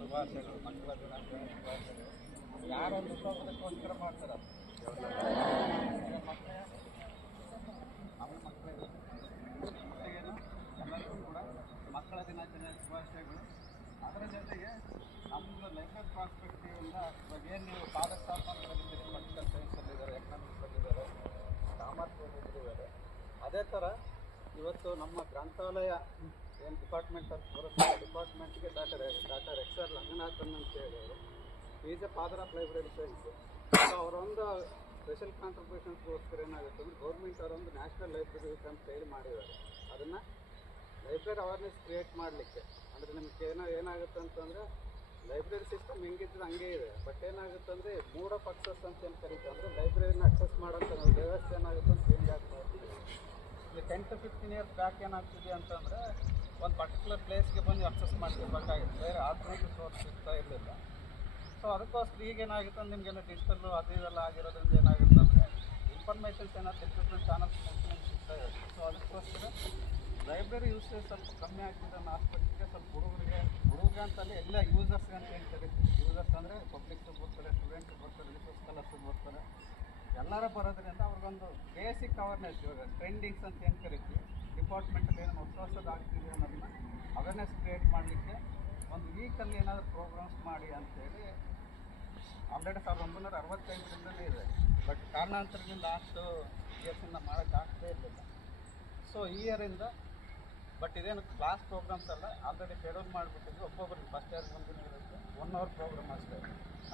ಶುಭಾಶಯಗಳು, ಮಕ್ಕಳ ದಿನಾಚರಣೆ ಶುಭಾಶಯಗಳು. ಯಾರೊಂದು ಉಪಯೋಗಕ್ಕೋಸ್ಕರ ಮಾಡ್ತಾರೆ ನಮ್ಮ ಮಕ್ಕಳಿಗೆ ಎಲ್ಲರಿಗೂ ಕೂಡ ಮಕ್ಕಳ ದಿನಾಚರಣೆ ಶುಭಾಶಯಗಳು. ಅದರ ಜೊತೆಗೆ ನಮ್ಮದು ಲೈಫ್ ಪ್ರಾಸ್ಪೆಕ್ಟಿವಿಂದ ಇವಾಗ ಏನು ನೀವು ಫಾದರ್ ಸ್ಟಾಫ್ ಅಂತ ಬಂದಿದ್ದೀರಿ, ಪೊಲಿಟಿಕಲ್ ಸೈನ್ಸಲ್ಲಿದ್ದಾರೆ, ಎಕನಾಮಿಕ್ಸಲ್ಲಿದ್ದಾರೆ, ಕಾಮರ್ಸ್ ಓದಿದ್ದಾರೆ. ಅದೇ ಥರ ಇವತ್ತು ನಮ್ಮ ಗ್ರಂಥಾಲಯ ಏನು ಡಿಪಾರ್ಟ್ಮೆಂಟ್ ಅಂತ ಬರುತ್ತೆ, ಡಿಪಾರ್ಟ್ಮೆಂಟ್ಗೆ ಡಾಕ್ಟರ್ ಎಕ್ಸ್ ಆರ್ ರಂಗನಾಥನ್ ಅಂತ ಹೇಳಿದರು. Is A father of library science. So ಅವರೊಂದು ಸ್ಪೆಷಲ್ ಕಾಂಟ್ರಿಬ್ಯೂಷನ್ಸ್ಗೋಸ್ಕರ ಏನಾಗುತ್ತೆ ಅಂದರೆ ಗೌರ್ಮೆಂಟ್ ಅವರೊಂದು ನ್ಯಾಷನಲ್ ಲೈಬ್ರರಿ ವೀಕ್ ಅಂತ ಹೇಳಿ ಮಾಡಿದ್ದಾರೆ. ಅದನ್ನು ಲೈಬ್ರರಿ ಅವೇರ್ನೆಸ್ ಕ್ರಿಯೇಟ್ ಮಾಡಲಿಕ್ಕೆ, ಅಂದರೆ ನಿಮಗೆ ಏನಾಗುತ್ತೆ ಅಂತಂದರೆ ಲೈಬ್ರರಿ ಸಿಸ್ಟಮ್ ಹೆಂಗಿದ್ರೆ ಹಂಗೆ ಇದೆ. ಬಟ್ ಏನಾಗುತ್ತೆ ಅಂದರೆ ಮೂಡ್ ಆಫ್ ಅಕ್ಸಸ್ ಅಂತ ಏನು ಕರೀತಾರೆ, ಅಂದರೆ ಲೈಬ್ರರಿನ ಅಕ್ಸಸ್ ಮಾಡೋಂಥ ವ್ಯವಸ್ಥೆ ಏನಾಗುತ್ತೆ ಅಂತ ಚೇಂಜ್ ಆಗ್ತಾ ಇರ್ತೀವಿ. ಇಲ್ಲಿ 10 to 15 ಇಯರ್ಸ್ ಬ್ಯಾಕ್ ಏನಾಗ್ತಿದೆ ಅಂತಂದರೆ ಒಂದು ಪರ್ಟಿಕ್ಯುಲರ್ ಪ್ಲೇಸ್ಗೆ ಬಂದು ಅಕ್ಸಸ್ ಮಾಡ್ತಿರ್ಬೇಕಾಗಿತ್ತು, ಬೇರೆ ಆಲ್ಟರ್ನೇಟಿವ್ ಸೋರ್ಸ್ ಸಿಗ್ತಾ ಇರಲಿಲ್ಲ. ಸೊ ಅದಕ್ಕೋಸ್ಕರ ಈಗ ಏನಾಗುತ್ತೆ ಅಂದ್ರೆ ನಿಮಗೆಲ್ಲ ಡಿಜಿಟಲ್ಲು ಅದು ಇದೆಲ್ಲ ಆಗಿರೋದ್ರಿಂದ ಏನಾಗುತ್ತೆ ಅಂದರೆ ಇನ್ಫಾರ್ಮೇಷನ್ಸ್ ಏನಾದ್ರು ಡಿಫ್ರೆಂಟ್ ಚಾನಲ್ಸ್ ನಿಮ್ಗೆ ಸಿಗ್ತಾ ಇರುತ್ತೆ. ಸೊ ಅದಕ್ಕೋಸ್ಕರ ಲೈಬ್ರರಿ ಯೂಸೇಜ್ ಸ್ವಲ್ಪ ಕಮ್ಮಿ ಆಗ್ತಿದೆ ಅನ್ನೋ ಆಸ್ಪೆಕ್ಟಿಗೆ ಸ್ವಲ್ಪ ಹುಡುಗರಿಗೆ ಅಂತಲೇ ಎಲ್ಲ ಯೂಸರ್ಸ್ ಅಂತ ಏನು ಕರೀತೀವಿ. ಯೂಸರ್ಸ್ ಅಂದರೆ ಪಬ್ಲಿಕ್ಸು ಬರ್ತಾರೆ, ಸ್ಟೂಡೆಂಟ್ಸ್ ಬರ್ತಾರೆ, ರಿಸರ್ಚ್ ಸ್ಕಾಲರ್ಸು ಬರ್ತಾರೆ, ಎಲ್ಲರೂ ಬರೋದ್ರಿಂದ ಅವ್ರಿಗೊಂದು ಬೇಸಿಕ್ ಅವೇರ್ನೆಸ್, ಇವಾಗ ಟ್ರೆಂಡಿಂಗ್ಸ್ ಅಂತ ಏನು ಕರಿತೀವಿ, ಡಿಪಾರ್ಟ್ಮೆಂಟಲ್ಲಿ ಏನು ಹೊಸದು ಆಗ್ತಿದೆ ಅನ್ನೋದನ್ನ ಅವೇರ್ನೆಸ್ ಕ್ರಿಯೇಟ್ ಮಾಡಲಿಕ್ಕೆ ಒಂದು ವೀಕಲ್ಲಿ ಏನಾದರೂ ಪ್ರೋಗ್ರಾಮ್ಸ್ ಮಾಡಿ ಅಂಥೇಳಿ ಆಲ್ರೆಡಿ 1965ರಿಂದಲೇ ಇದೆ. ಬಟ್ ಕಾರಣಾಂತರದಿಂದ ಲಾಸ್ಟ್ ಇಯರ್ಸಿಂದ ಮಾಡೋಕ್ಕಾಗ್ತೇ ಇರಲಿಲ್ಲ. ಸೊ ಈ ಇಯರಿಂದ ಬಟ್ ಇದೇನು ಕ್ಲಾಸ್ ಪ್ರೋಗ್ರಾಮ್ಸ್ ಅಲ್ಲ, ಆಲ್ರೆಡಿ ಶೆಡ್ಯೂಲ್ ಮಾಡಿಬಿಟ್ಟಿದ್ವಿ. ಒಬ್ಬೊಬ್ಬರಿಗೆ ಫಸ್ಟ್ ಇಯರ್ ಮುಂದಿನ 1 hour ಪ್ರೋಗ್ರಾಮ್ ಅಷ್ಟೇ.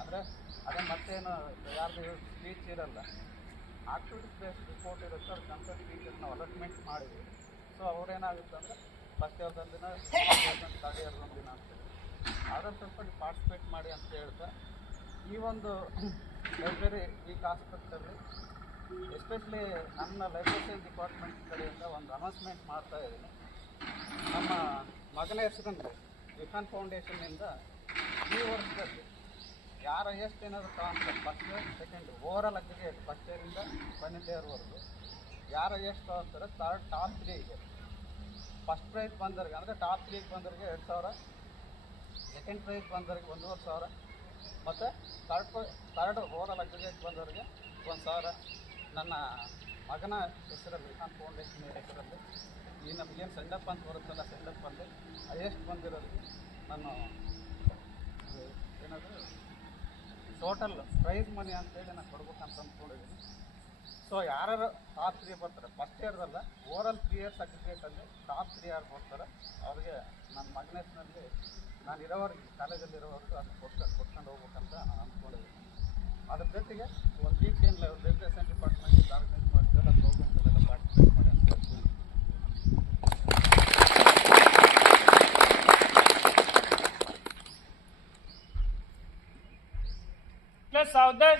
ಅಂದರೆ ಅದೇ ಮತ್ತೇನು ಯಾರ್ದು ಸ್ಪೀಚ್ ಇರಲ್ಲ, ಆಕ್ಟಿವಿಟೀಸ್ ಬೇಸ್ಡ್ ರಿಪೋರ್ಟ್ ಇರುತ್ತೆ. ಅವ್ರ ಕಂಪ್ಲೀಟ್ ಟೀಚರ್ಸ್ ನಾವು ಅಲಾಟ್ಮೆಂಟ್ ಮಾಡಿದ್ವಿ. ಸೊ ಅವ್ರೇನಾಗುತ್ತೆ ಅಂದರೆ ಫಸ್ಟ್ ಇಯರ್ದು ಒಂದಿನ, ಥರ್ಡ್ ಇಯರ್ದು ಒಂದಿನ ಅಂತೇಳಿ ಅದ್ರಲ್ಲಿ ಸ್ವಲ್ಪ ಪಾರ್ಟಿಸಿಪೇಟ್ ಮಾಡಿ ಅಂತ ಹೇಳ್ತಾ ಈ ಒಂದು ಲೈಬ್ರರಿ ವೀಕ್ ಆಸ್ಪೆಕ್ಟಲ್ಲಿ ಎಸ್ಪೆಷಲಿ ನನ್ನ ಲೈಬ್ರರಿ ಸೈನ್ಸ್ ಡಿಪಾರ್ಟ್ಮೆಂಟ್ ಕಡೆಯಿಂದ ಒಂದು ಅನೌನ್ಸ್ಮೆಂಟ್ ಮಾಡ್ತಾ ಇದ್ದೀನಿ. ನಮ್ಮ ಮಗನ ಹೆಸರಲ್ಲಿ ವಿಫಾನ್ ಫೌಂಡೇಶನ್ನಿಂದ ಈ ವರ್ಷದಲ್ಲಿ ಯಾರು ಎಷ್ಟು ಏನಾದರೂ ತಗೊಂತಾರೆ, first year, second overall aggregate first ಇಯರಿಂದ ಫೈನಲ್ ಇಯರ್ವರೆಗೂ ಯಾರು ಎಷ್ಟು ತಗೊಂತಾರೆ, ಟಾಪ್ 3ಗೆ ಫಸ್ಟ್ ಪ್ರೈಸ್ ಬಂದವ್ರಿಗೆ ಅಂದರೆ ಟಾಪ್ 3ಗೆ ಬಂದವ್ರಿಗೆ 2000, ಸೆಕೆಂಡ್ ಪ್ರೈಸ್ ಬಂದವ್ರಿಗೆ 1500, ಮತ್ತು ಥರ್ಡ್ ಓವರಾಲ್ ಅಗ್ರಿಗೇಟ್ ಬಂದವರಿಗೆ 1000 ನನ್ನ ಮಗನ ಹೆಸರಲ್ಲಿ ವಿಫಾನ್ ಫೌಂಡೇಶನ್ ಹೆಸರಲ್ಲಿ ಈ ನಮಗೇನು ಸೆಂಡಪ್ ಅಂತ ಬರುತ್ತಲ್ಲ, ಸೆಂಡಪ್ಪಲ್ಲಿ ಹೈಯೆಸ್ಟ್ ಬಂದಿರೋದಕ್ಕೆ ನಾನು ಏನಾದರೂ ಟೋಟಲ್ ಪ್ರೈಸ್ ಮನಿ ಅಂತೇಳಿ ನಾನು ಕೊಡ್ಬೇಕಂತ ಅಂದ್ಕೊಂಡಿದ್ದೀನಿ. ಸೊ ಯಾರು ಟಾಪ್ 3 ಬರ್ತಾರೆ ಫಸ್ಟ್ ಇಯರ್ದಲ್ಲ, ಓವರಾಲ್ 3 years ಅಗ್ರಿಗೇಟಲ್ಲಿ ಟಾಪ್ 3 ಯಾರು ಬರ್ತಾರೆ ಅವ್ರಿಗೆ ನನ್ನ ಮಗನ ಹೆಸರಲ್ಲಿ ನಾನು ಇರೋವರೆಗೆ ಕಾಲೇಜಲ್ಲಿರೋವರೆಗೂ ಅದು ಕೊಟ್ಕೊಂಡು ಹೋಗ್ಬೇಕಂತ ನಾನು ಅಂದ್ಕೊಂಡಿದ್ದೀನಿ. ಅದ್ರ ಜೊತೆಗೆ ಒಂದು weekend library science department organise ಮಾಡಿದ್ದೆಲ್ಲ ಪ್ರೋಗ್ರಾಮ್ಸಲ್ಲೆಲ್ಲ ಪಾರ್ಟಿಸಿಪೇಟ್ ಮಾಡಿ ಅಂತ ಹೇಳ್ತೀನಿ. सावधान